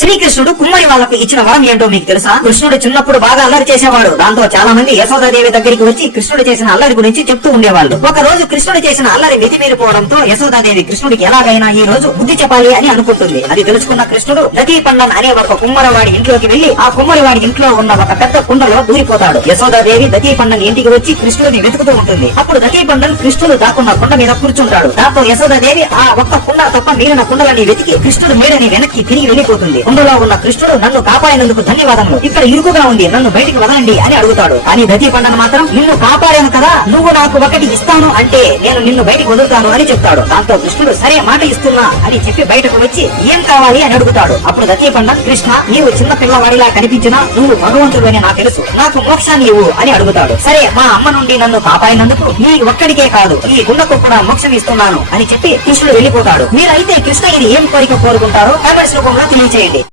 శ్రీకృష్ణుడు కుమ్మరి వాళ్లకు ఇచ్చిన వరం ఏంటో మీకు తెలుసా? కృష్ణుడు చిన్నప్పుడు బాగా అల్లరి చేసేవాడు. దాంతో చాలా మంది యశోదాదేవి దగ్గరికి వచ్చి కృష్ణుడు చేసిన అల్లరి గురించి చెప్తూ ఉండేవాళ్ళు. ఒక రోజు కృష్ణుడు చేసిన అల్లరి మితిమీరిపోవడంతో యశోదాదేవి కృష్ణుడికి ఎలాగైనా ఈ రోజు బుద్ధి చెప్పాలి అని అనుకుంటుంది. అది తెలుసుకున్న కృష్ణుడు దతీపండన్ అనే ఒక కుమ్మరివాడి ఇంట్లోకి వెళ్లి ఆ కుమ్మరివాడి ఇంట్లో ఉన్న ఒక పెద్ద కుండలో దూరిపోతాడు. యశోదాదేవి దతీపండన్ ఇంటికి వచ్చి కృష్ణుడిని వెతుకుతూ ఉంటుంది. అప్పుడు దతీపండన్ కృష్ణుడు దాక్కున్న కుండ మీద కూర్చుంటాడు. దాంతో యశోదాదేవి ఆ ఒక్క కుండ తప్ప మిగిలిన కుండలని వెతికి కృష్ణుడు మేడని వెనక్కి తిరిగి వెళ్లిపోతుంది. కుండలో ఉన్న కృష్ణుడు నన్ను కాపాడినందుకు ధన్యవాదములు, ఇక్కడ ఇరుకుగా ఉంది, నన్ను బయటికి వదలండి అని అడుగుతాడు. కానీ దతీపండన్ మాత్రం నిన్ను కాపాడాను కదా, నువ్వు నాకు ఒకటి ఇస్తాను అంటే నేను నిన్ను బయటికి వదులుతాను అని చెప్తాడు. దాంతో కృష్ణుడు సరే మాట ఇస్తున్నా అని చెప్పి బయటకు వచ్చి ఏం కావాలి అని అడుగుతాడు. అప్పుడు దతీపండన్ కృష్ణ నీవు చిన్న పిల్లవాడిలా కనిపించినా నువ్వు భగవంతుడు అని నాకు తెలుసు, నాకు మోక్షాన్ని ఇవ్వు అని అడుగుతాడు. సరే మా అమ్మ నుండి నన్ను కాపాడినందుకు నీ ఒక్కడికే కాదు ఈ గుండెకు కూడా మోక్షం ఇస్తున్నాను అని చెప్పి కృష్ణుడు వెళ్లిపోతాడు. మీరైతే కృష్ణగిరి ఏం కోరిక కోరుకుంటారో కామెంట్స్ రూపంలో తెలియచేయండి.